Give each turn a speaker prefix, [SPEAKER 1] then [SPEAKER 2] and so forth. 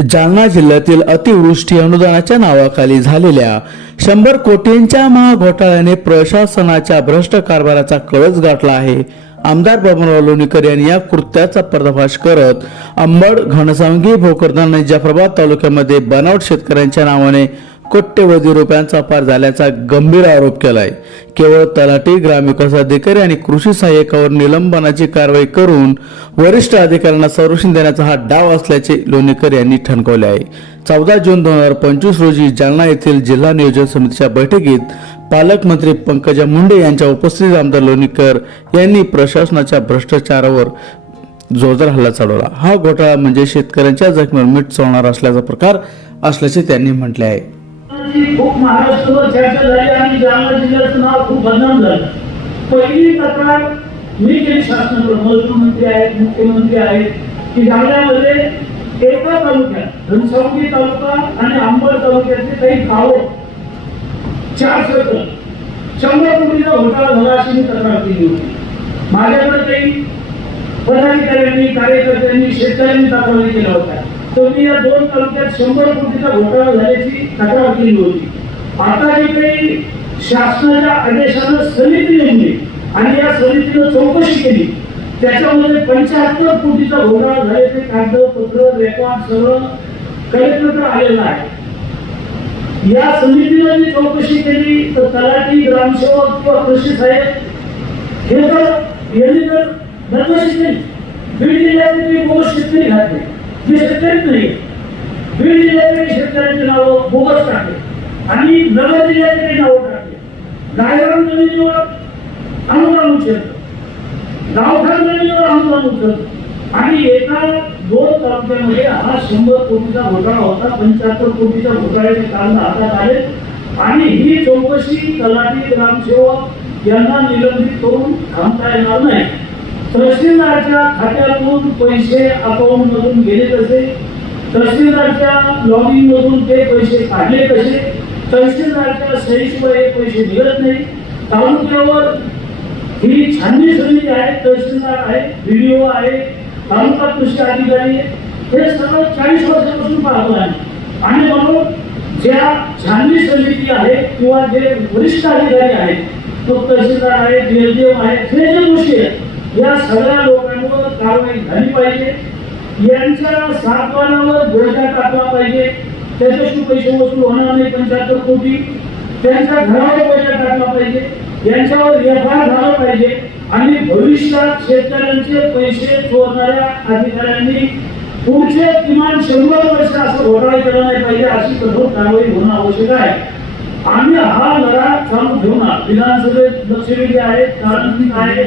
[SPEAKER 1] जालना जिल्ह्यातील अतिवृष्टी अनुदानाच्या नावाखाली झालेल्या शंभर कोटींच्या महाघोटाळ्याने प्रशासनाच्या भ्रष्ट कारभाराचा कळस गाठला आहे. आमदार बबनराव लोणीकर यांनी या कृत्याचा पर्दाफाश करत अंबड घनसावंगी भोकरदन आणि जाफराबाद तालुक्यामध्ये बनावट शेतकऱ्यांच्या नावाने कोट्यवधी रुपयांचा पार झाल्याचा गंभीर आरोप केलाय. केवळ तलाठी ग्रामविकास अधिकारी आणि कृषी सहाय्यकावर निलंबनाची कारवाई करून वरिष्ठ अधिकाऱ्यांना संरक्षण देण्याचा हा डाव असल्याचे लोणीकर यांनी ठणकवले आहे. चौदा जून दोन हजार पंचवीस रोजी जालना येथील जिल्हा नियोजन समितीच्या बैठकीत पालकमंत्री पंकजा मुंडे यांच्या उपस्थितीत आमदार लोणीकर यांनी प्रशासनाच्या भ्रष्टाचारावर जोरदार हल्ला चढवला. हा घोटाळा म्हणजे शेतकऱ्यांच्या जखमीवर मीठ चोळणार असल्याचा प्रकार असल्याचे त्यांनी म्हटले आहे.
[SPEAKER 2] ची खूप महाराष्ट्रावर चर्चा झाली आणि जालना जिल्ह्याचं नाव खूप बदनाम झालं. पहिली तक्रार मी केली शासनाकडे महसूल मंत्री आहेत मुख्यमंत्री आहेत की जालन्यामध्ये एका तालुक्यात घनसावंगी तालुका आणि अंबड तालुक्यातले काही गावं चार सर्कल शंभर कोटीचा घोटाळा झाला अशी मी तक्रार केली होती. माझ्याकडे काही पदाधिकाऱ्यांनी कार्यकर्त्यांनी शेतकऱ्यांनी तक्रारी केल्या होत्या. तर मी या दोन तालुक्यात शंभर कोटीचा घोटाळा झाल्याची तक्रार केली होती. आता जे काही शासनाच्या आदेशानं समिती नेमली आणि या समितीनं चौकशी केली त्याच्यामध्ये पंच्याहत्तर कोटीचा घोटाळा झाल्याचे कागदपत्र रेकॉर्ड सगळं कलेक्टरकडे आलेलं आहे. या समितीनं जी चौकशी केली तर तलाठी ग्रामसेवक किंवा कृषी साहेब हे तर यांनी तर दरवर्षी केली. बीड जिल्ह्यात शेतकरी घातले. जे शेतकरीच नाही बीड जिल्ह्यातले शेतकऱ्यांची नावं बोगस टाकले आणि नगर जिल्ह्यातले काही नावं टाकले गायरान जमिनीवर अनुदान उचललं गावठाण जमिनीवर अनुदान उचललं आणि एका दोन तालुक्यामध्ये हा शंभर कोटीचा घोटाळा होता. पंच्याहत्तर कोटीच्या घोटाळ्याचे कागद हातात आले. आणि ही चौकशी तलाठी ग्रामसेवक यांना निलंबित करून थांबता येणार नाही. तहसीलदारच्या खात्यातून पैसे अकाउंट मधून गेले कसे? तहसीलदारच्या लॉगिंग मधून ते पैसे काढले कसे? तहसीलदारच्या सहीशिवाय हे पैसे मिळत नाही. तालुक्यावर ही छाननी समिती आहे तहसीलदार आहे व्हिडिओ आहे तालुका कृषी अधिकारी आहे. हे सगळं चाळीस वर्षापासून पाहतो आहे आणि म्हणून ज्या छाननी समिती आहे किंवा जे वरिष्ठ अधिकारी आहेत तो तहसीलदार आहे डीएलडीएम आहे हे जे गोष्टी आहेत या सगळ्या लोकांवर कारवाई झाली पाहिजे. यांच्या सातवानावर बोजा टाकला पाहिजे. त्याच्याशी पैसे वसूल होणार नाही पंच्याहत्तर कोटी. त्यांच्या घरावर पैसा टाकला पाहिजे. यांच्यावर व्यवहार झाला पाहिजे. आणि भविष्यात शेतकऱ्यांचे पैसे चोरणाऱ्या अधिकाऱ्यांनी पुढचे किमान शंभर वर्ष असं घोटाळा केला नाही पाहिजे अशी कठोर कारवाई होणं आवश्यक आहे. आम्ही हा लढा चालू ठेवणार. विधानसभेत लक्षवेधी आहे. कारण आहे.